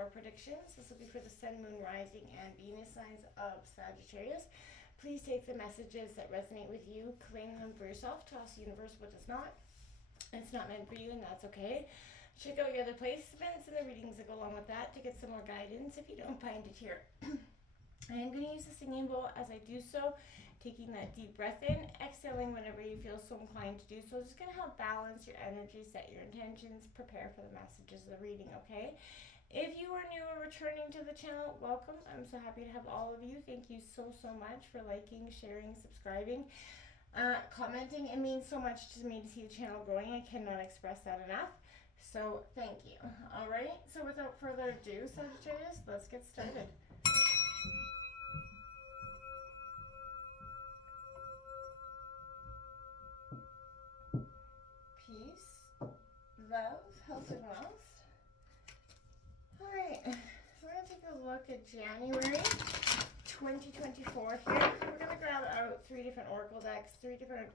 more predictions. This will be for the Sun, Moon, Rising, and Venus signs of Sagittarius. Please take the messages that resonate with you, claim them for yourself, toss the universe what does not. It's not meant for you, and that's okay. Check out your other placements and the readings that go along with that to get some more guidance if you don't find it here. I am going to use the singing bowl as I do so, taking that deep breath in, exhaling whenever you feel so inclined to do so. It's going to help balance your energy, set your intentions, prepare for the messages of the reading, okay? If you are new or returning to the channel, welcome. I'm so happy to have all of you. Thank you so much for liking, sharing, subscribing, commenting. It means so much to me to see the channel growing. I cannot express that enough. So thank you. All right, so without further ado, Sagittarius, let's get started. Peace, love, health, and wealth. All right, we're going to take a look at January 2024 here. We're going to grab out 3 different oracle decks, 3 different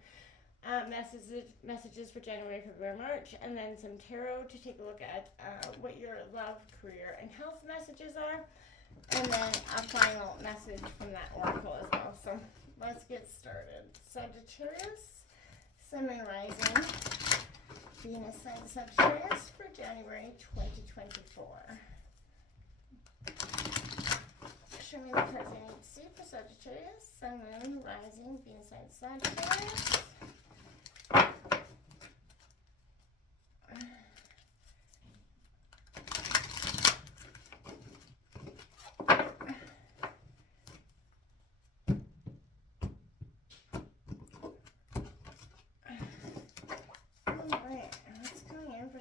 messages for January, February, March, and then some tarot to take a look at what your love, career, and health messages are, and then a final message from that oracle as well. So let's get started. Sagittarius, Sun, Moon, Rising, Venus sign of Sagittarius for January 2024. Show me the cards I need to see for Sagittarius, Sun, Moon, Rising, Venus sign of Sagittarius.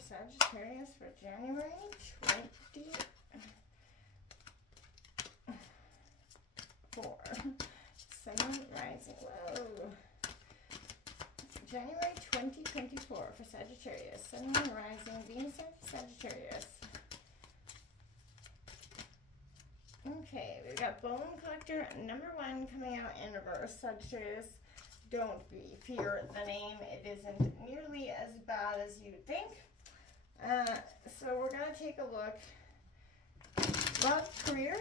Sagittarius for January 2024. Sun, Rising. Whoa. January 2024 for Sagittarius. Sun, Moon, Rising, Venus, Sagittarius. Okay, we've got Bone Collector #1 coming out in reverse. Sagittarius, don't fear the name. It isn't nearly as bad as you think. So we're going to take a look. Love, career,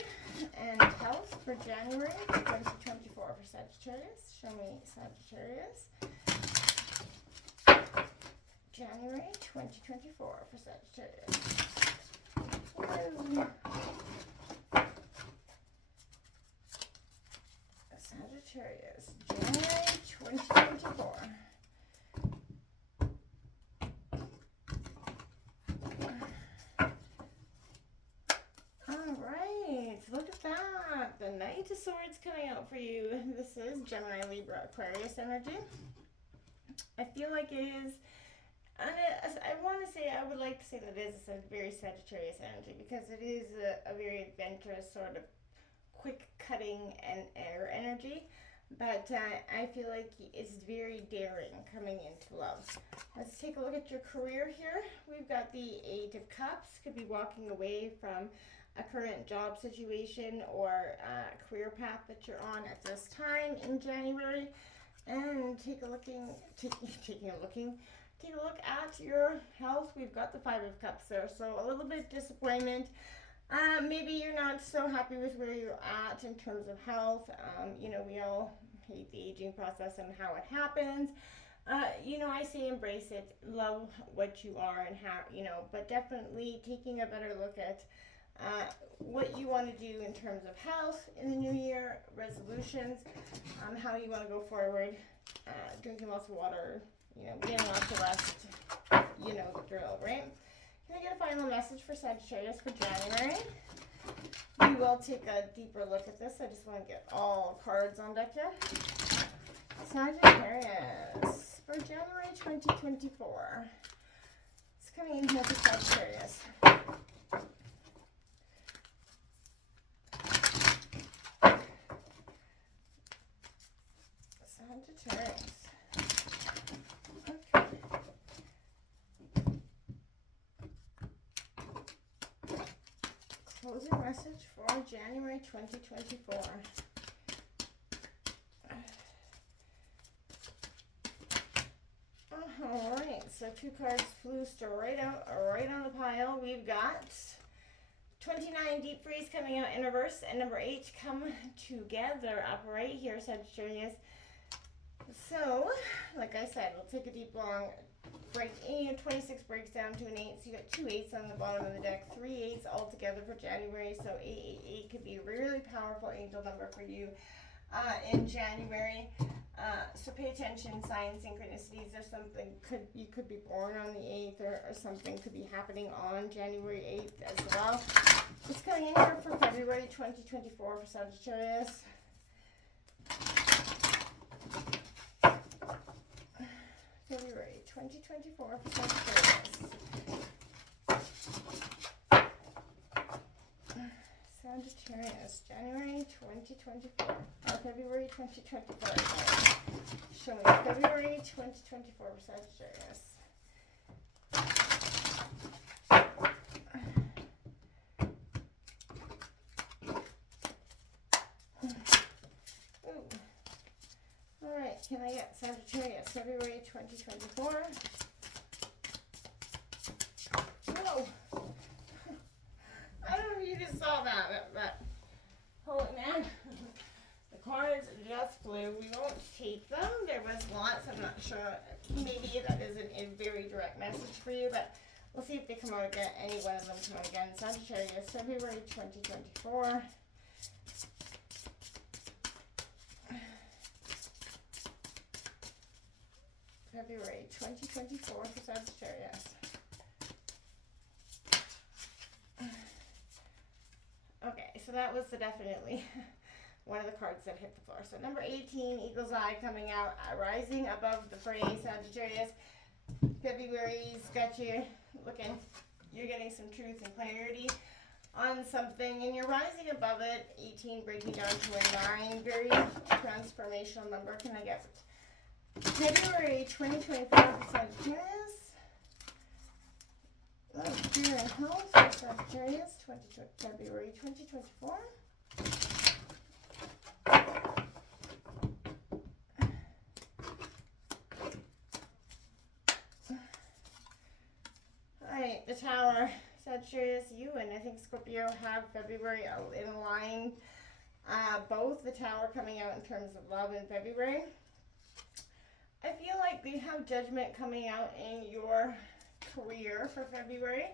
and health for January 2024 for Sagittarius. Show me Sagittarius. January 2024 for Sagittarius. Whoa. Sagittarius, January 2024. Look at that. The Knight of Swords coming out for you. This is Gemini, Libra, Aquarius energy. I feel like it is, and I would like to say that it is a very Sagittarius energy because it is a very adventurous sort of quick cutting and air energy. But I feel like it's very daring coming into love. Let's take a look at your career here. We've got the 8 of Cups. Could be walking away from a current job situation or career path that you're on at this time in January. And take a look at your health. We've got the 5 of Cups there, so a little bit disappointment. Maybe you're not so happy with where you're at in terms of health. You know, we all hate the aging process and how it happens. You know, I say embrace it, love what you are and how, you know, but definitely taking a better look at what you want to do in terms of health in the new year, resolutions, how you want to go forward, drinking lots of water, you know, getting lots of rest, you know the drill, right? Can I get a final message for Sagittarius for January? We will take a deeper look at this. I just want to get all cards on deck here. Sagittarius for January 2024. It's coming in here for Sagittarius. Sagittarius. Okay. Closing message for January 2024. Alright, so 2 cards flew straight out, right on the pile. We've got 29, deep freeze coming out in reverse, and number 8 come together up right here, Sagittarius. So, like I said, we'll take a deep long break. 26 breaks down to an 8, so you got 2 8s on the bottom of the deck, 3 8s all together for January. So 888 could be a really powerful angel number for you in January. So pay attention, signs, synchronicities. There's something, you could be born on the 8th, or something could be happening on January 8th as well. It's coming in here for February 2024 for Sagittarius. February 2024 for Sagittarius. Sagittarius, January 2024. Or February 2024. Show me February 2024 for Sagittarius. Alright, can I get Sagittarius, February 2024? Whoa! I don't know if you just saw that, but holy man. The cards just flew. We won't take them. There was lots. I'm not sure. Maybe that isn't a very direct message for you, but we'll see if they come out again. Any one of them come out again. Sagittarius, February 2024. February 2024 for Sagittarius. Okay, so that was definitely one of the cards that hit the floor. So number 18, Eagle's Eye coming out, rising above the fray, Sagittarius. February's got you looking, you're getting some truth and clarity on something, and you're rising above it. 18 breaking down to a 9, very transformational number. Can I get February 2024 for Sagittarius? Love, fear, and health for Sagittarius, February 2024. Alright, the Tower. Sagittarius, you and I think Scorpio have February in line. Both the Tower coming out in terms of love in February. I feel like they have Judgment coming out in your career for February.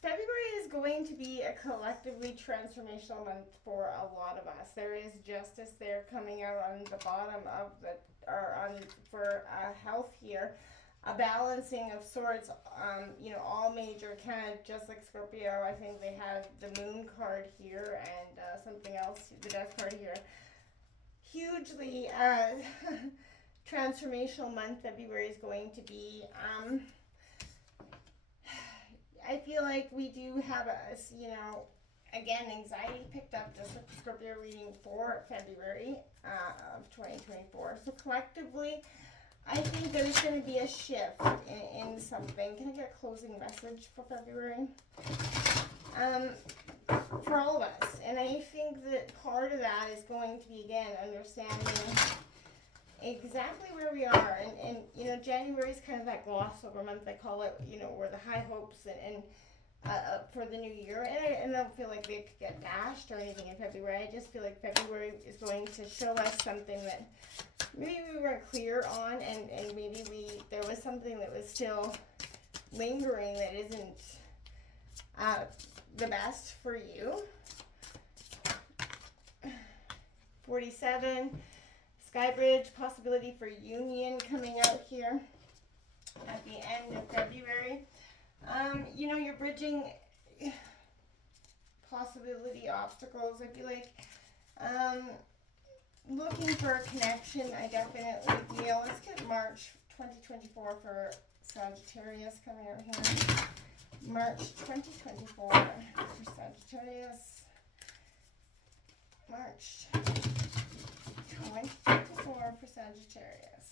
February is going to be a collectively transformational month for a lot of us. There is justice there coming out on the bottom of the, or on for health here. A balancing of sorts, you know, all major, kind of just like Scorpio. I think they have the Moon card here and something else, the Death card here. Hugely transformational month February is going to be. I feel like we do have a, you know, again, anxiety picked up just with the Scorpio reading for February of 2024. So collectively, I think there's going to be a shift in something. Can I get a closing message for February? For all of us. And I think that part of that is going to be, again, understanding exactly where we are. And you know, January is kind of that gloss over month, I call it, you know, where the high hopes and for the new year. And I don't feel like they could get dashed or anything in February. I just feel like February is going to show us something that maybe we weren't clear on, and maybe there was something that was still lingering that isn't the best for you. 47, Skybridge, possibility for union coming out here at the end of February. You know, you're bridging possibility obstacles. I feel like looking for a connection, I definitely feel. Let's get March 2024 for Sagittarius coming out here. March 2024 for Sagittarius. March 2024 for Sagittarius.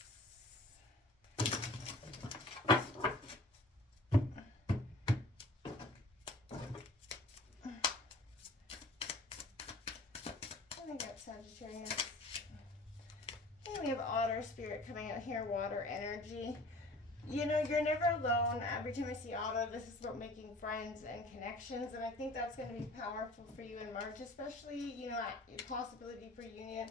I got Sagittarius. And we have Otter Spirit coming out here, water energy. You know, you're never alone. Every time I see Otto, this is about making friends and connections, and I think that's going to be powerful for you in March, especially, you know, possibility for union.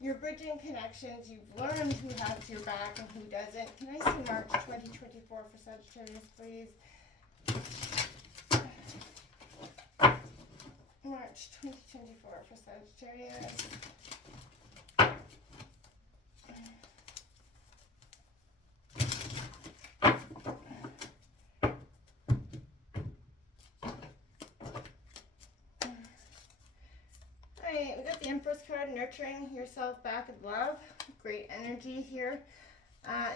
You're bridging connections. You've learned who has your back and who doesn't. Can I see March 2024 for Sagittarius, please? March 2024 for Sagittarius. Alright, we got the Empress card, nurturing yourself back in love. Great energy here.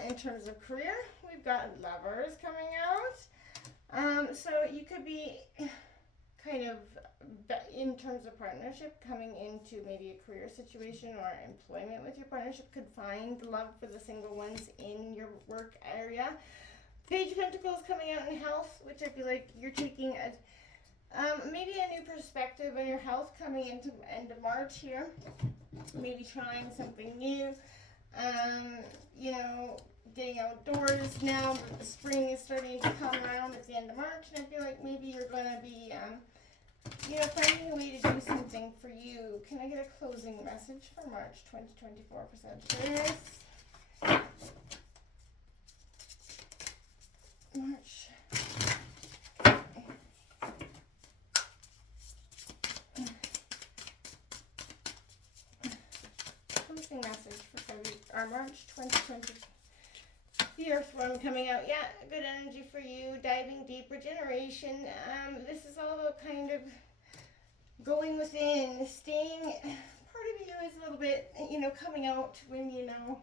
In terms of career, we've got Lovers coming out. So you could be kind of, in terms of partnership, coming into maybe a career situation or employment with your partnership, could find love for the single ones in your work area. Page of Pentacles coming out in health, which I feel like you're taking as maybe a new perspective on your health coming into end of March here. Maybe trying something new. You know, getting outdoors now that the spring is starting to come around at the end of March, and I feel like maybe you're going to be, you know, finding a way to do something for you. Can I get a closing message for March 2024 for Sagittarius? March. Closing message for February, March 2024. The Earthworm coming out. Yeah, good energy for you. Diving deep, regeneration. This is all about kind of going within, staying. Part of you is a little bit, you know, coming out when, you know,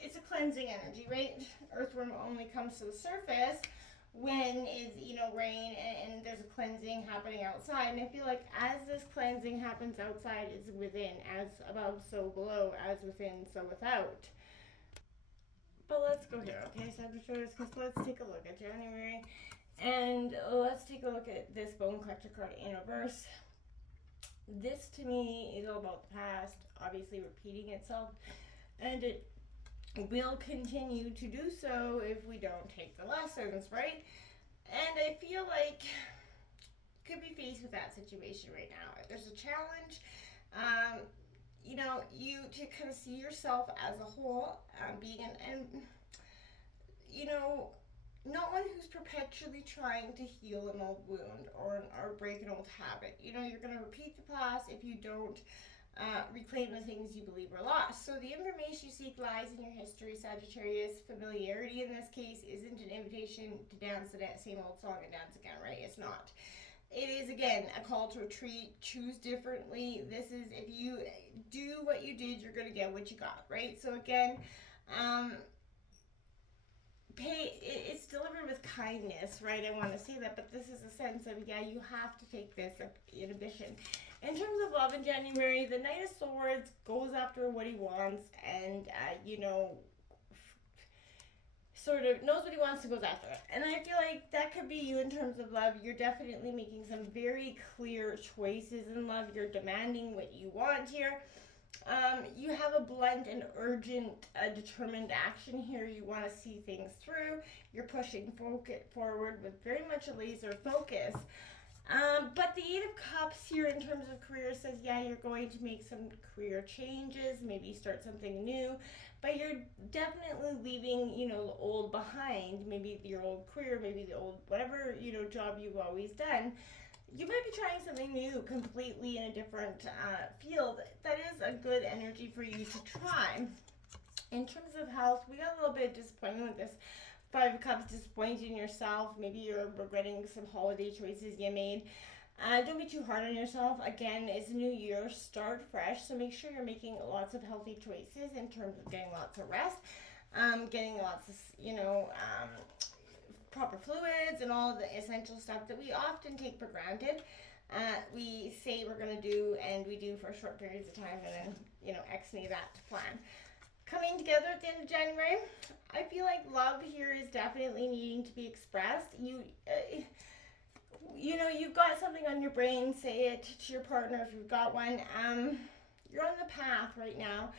it's a cleansing energy, right? Earthworm only comes to the surface when is, you know, rain and there's a cleansing happening outside. And I feel like as this cleansing happens outside, it's within. As above, so below. As within, so without. But let's go here, okay, Sagittarius, because let's take a look at January. And let's take a look at this Bone Collector card in reverse. This, to me, is all about the past, obviously repeating itself. And it will continue to do so if we don't take the lessons, right? And I feel like you could be faced with that situation right now. If there's a challenge, you know, you to kind of see yourself as a whole, being and you know, not one who's perpetually trying to heal an old wound or break an old habit. You know, you're going to repeat the past if you don't reclaim the things you believe are lost. So the information you seek lies in your history, Sagittarius. Familiarity in this case isn't an invitation to dance the same old song and dance again, right? It's not. It is, again, a call to retreat, choose differently. This is, if you do what you did, you're going to get what you got, right? So again, it's delivered with kindness, right? I want to say that, but this is a sense of, yeah, you have to take this inhibition. In terms of love in January, the Knight of Swords goes after what he wants and, you know, sort of knows what he wants and goes after it. And I feel like that could be you in terms of love. You're definitely making some very clear choices in love. You're demanding what you want here. You have a blunt and urgent, determined action here. You want to see things through. You're pushing forward with very much a laser focus. But the Eight of Cups here in terms of career says, yeah, you're going to make some career changes, maybe start something new, but you're definitely leaving, you know, the old behind, maybe your old career, maybe the old, whatever, you know, job you've always done. You might be trying something new completely in a different field. That is a good energy for you to try. In terms of health, we got a little bit of disappointment with this Five of Cups, disappointing in yourself. Maybe you're regretting some holiday choices you made. Don't be too hard on yourself. Again, it's a new year, start fresh, so make sure you're making lots of healthy choices in terms of getting lots of rest, getting lots of, you know, proper fluids and all the essential stuff that we often take for granted. We say we're going to do, and we do for short periods of time, and then, you know, ex-nay that to plan. Coming together at the end of January, I feel like love here is definitely needing to be expressed. You know, you've got something on your brain, say it to your partner if you've got one. You're on the path right now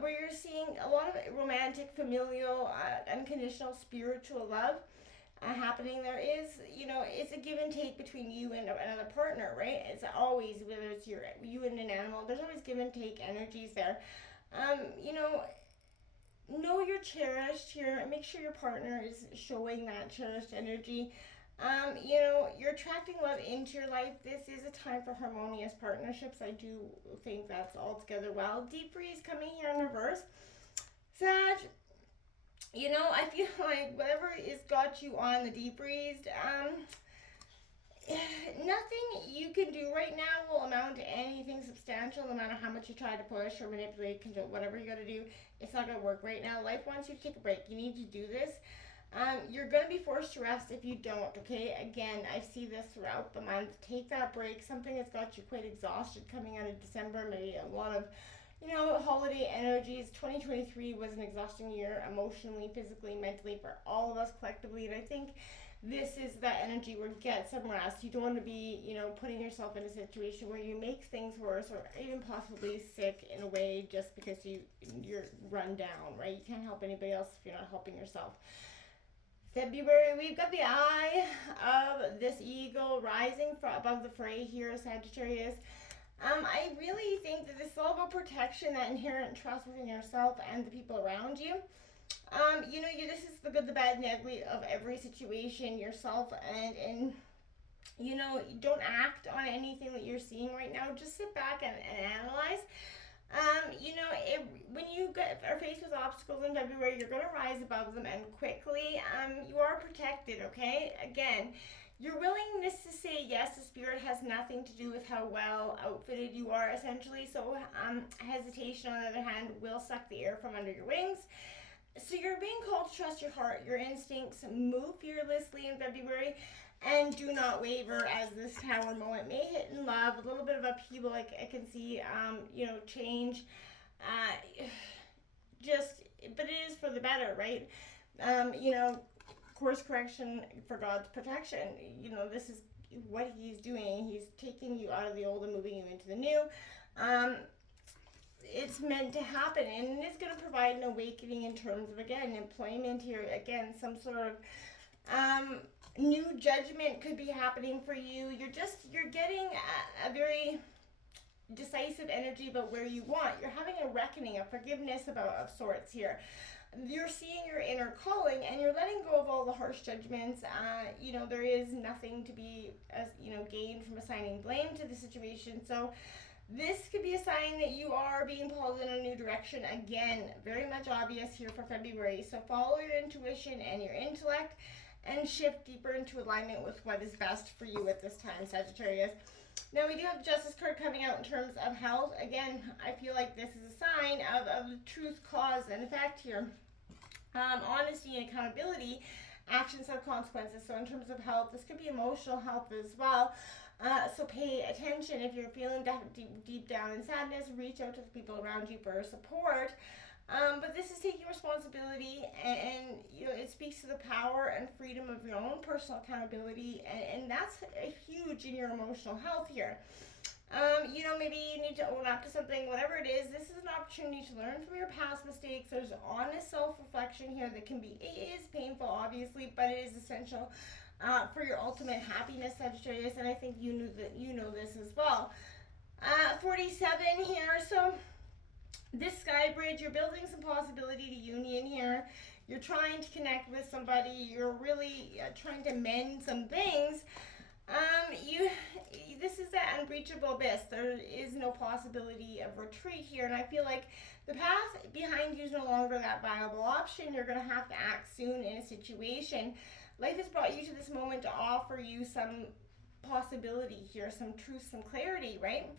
where you're seeing a lot of romantic, familial, unconditional, spiritual love happening. There is, it's a give and take between you and another partner, right? It's always, whether it's you and an animal, there's always give and take energies there. You know you're cherished here. Make sure your partner is showing that cherished energy. You're attracting love into your life. This is a time for harmonious partnerships. I do think that's altogether well. Deep freeze coming here in reverse. Sag, I feel like whatever is got you on the deep freeze, nothing you can do right now will amount to anything substantial, no matter how much you try to push or manipulate, control, whatever you got to do. It's not going to work right now. Life wants you to take a break. You need to do this. You're going to be forced to rest if you don't, okay? Again, I see this throughout the month. Take that break. Something that's got you quite exhausted coming out of December, maybe a lot of, holiday energies. 2023 was an exhausting year, emotionally, physically, mentally, for all of us collectively. And I think this is that energy where get some rest. You don't want to be, putting yourself in a situation where you make things worse or even possibly sick in a way just because you're run down, right? You can't help anybody else if you're not helping yourself. February, we've got the eye of this eagle rising above the fray here, Sagittarius. I really think that this is all about protection, that inherent trust within yourself and the people around you. This is the good, the bad, and the ugly of every situation, yourself, and don't act on anything that you're seeing right now. Just sit back and analyze. When you are faced with obstacles in February, you're going to rise above them and quickly. You are protected, okay? Again, your willingness to say yes to spirit has nothing to do with how well outfitted you are, essentially. So hesitation, on the other hand, will suck the air from under your wings. So you're being called to trust your heart, your instincts, move fearlessly in February, and do not waver as this tower moment may hit in love. A little bit of upheaval, like I can see, change. But it is for the better, right? Course correction for God's protection. This is what he's doing. He's taking you out of the old and moving you into the new. It's meant to happen, and it is going to provide an awakening in terms of, again, employment here. Again, some sort of new judgment could be happening for you. You're getting a very decisive energy about where you want. You're having a reckoning, a forgiveness of sorts here. You're seeing your inner calling, and you're letting go of all the harsh judgments. There is nothing to be, gained from assigning blame to the situation. So this could be a sign that you are being pulled in a new direction. Again, very much obvious here for February. So follow your intuition and your intellect and shift deeper into alignment with what is best for you at this time, Sagittarius. Now, we do have the Justice card coming out in terms of health. Again, I feel like this is a sign of truth, cause, and effect here. Honesty and accountability. Actions have consequences. So in terms of health, this could be emotional health as well. So pay attention. If you're feeling deep down in sadness, reach out to the people around you for support. But this is taking responsibility, and it speaks to the power and freedom of your own personal accountability, and that's huge in your emotional health here. Maybe you need to own up to something, whatever it is. This is an opportunity to learn from your past mistakes. There's honest self-reflection here that it is painful, obviously, but it is essential for your ultimate happiness, Sagittarius, and I think you know this as well. 47 here, so this sky bridge, you're building some possibility to union here. You're trying to connect with somebody. You're really trying to mend some things. This is that unbreachable abyss. There is no possibility of retreat here, and I feel like the path behind you is no longer that viable option. You're going to have to act soon in a situation. Life has brought you to this moment to offer you some possibility here, some truth, some clarity, right?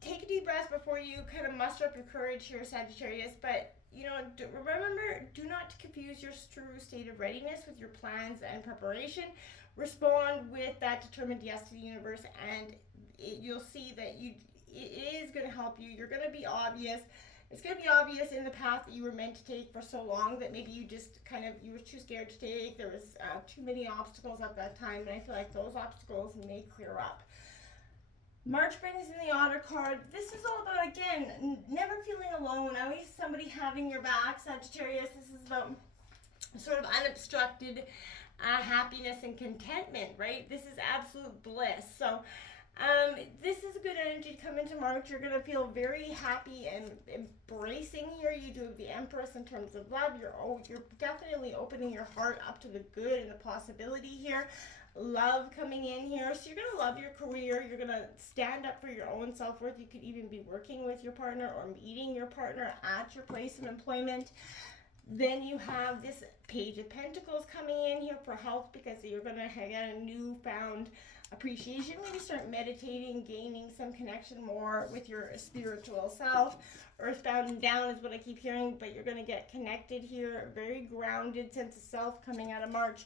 Take a deep breath before you kind of muster up your courage here, Sagittarius, but remember, do not confuse your true state of readiness with your plans and preparation. Respond with that determined yes to the universe, and you'll see that it is going to help you. You're going to be obvious. It's going to be obvious in the path that you were meant to take for so long that maybe you were too scared to take. There was too many obstacles at that time, and I feel like those obstacles may clear up. March brings in the Otter card. This is all about, again, never feeling alone. Always somebody having your back, Sagittarius. This is about sort of unobstructed happiness and contentment, right? This is absolute bliss. So this is a good energy to come into March. You're going to feel very happy and embracing here. You do have the Empress in terms of love. You're definitely opening your heart up to the good and the possibility here. Love coming in here. So you're going to love your career. You're going to stand up for your own self-worth. You could even be working with your partner or meeting your partner at your place of employment. Then you have this Page of Pentacles coming in here for health, because you're going to get a newfound appreciation. Maybe start meditating, gaining some connection more with your spiritual self. Earthbound and down is what I keep hearing, but you're going to get connected here. A very grounded sense of self coming out of March,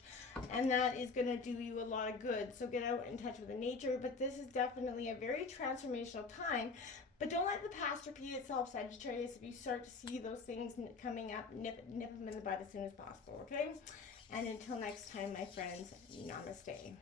and that is going to do you a lot of good. So get out in touch with the nature, but this is definitely a very transformational time. But don't let the past repeat itself, Sagittarius. If you start to see those things coming up, nip them in the bud as soon as possible, okay? And until next time, my friends, namaste.